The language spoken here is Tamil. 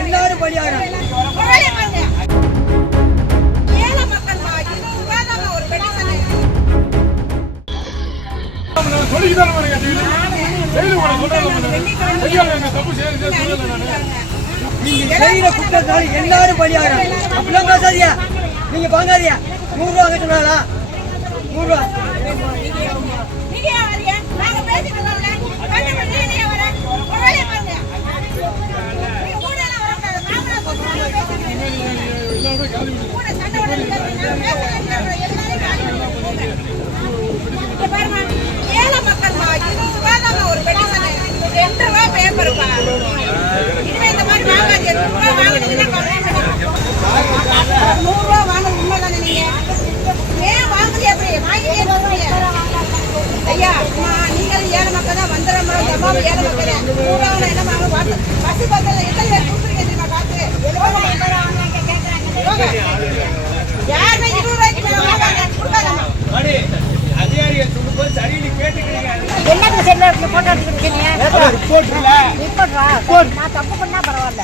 எல்லாரும் பலியாகிறாங்க. எல்லாரும் பலியாகிறாங்க. அப்படிலாம் பேசாதீங்க. நீங்க வாங்காதீங்க. 100 ரூபா வாங்க சொன்னாங்களா? 100 ரூபா. ஏழை மக்கள் 20 ரூபாய் தாங்க ஒரு பெட்டிஷன். 2 ரூபாய் பேப்பர். இனிமே இந்த மாதிரி வாங்காதீங்க. 2 ரூபாய் வாங்கினீங்கன்னா 100 ரூபாய் வாங்க உண்மைதானே? நீங்க ஏன் வாங்குறீங்க? அப்படி வாங்கிட்டே இருக்கீங்க ஐயா. நீங்கள் ஏழை மக்கள் தான் வந்துடுறோம். ஏழை மக்கள் 100 ரூபாய் என்ன வாங்க பஸ் பஸ்ல எத்தனை பேர் கொடுக்குறீங்க தெரியுமா? காசு யாருமே 20 ரூபாய்க்கு மேல வாங்காங்க. கொடுக்காதம்மா. என்ன போட்டோ எடுத்துக்கிட்டு நான் தப்பு பண்ணா பரவாயில்ல.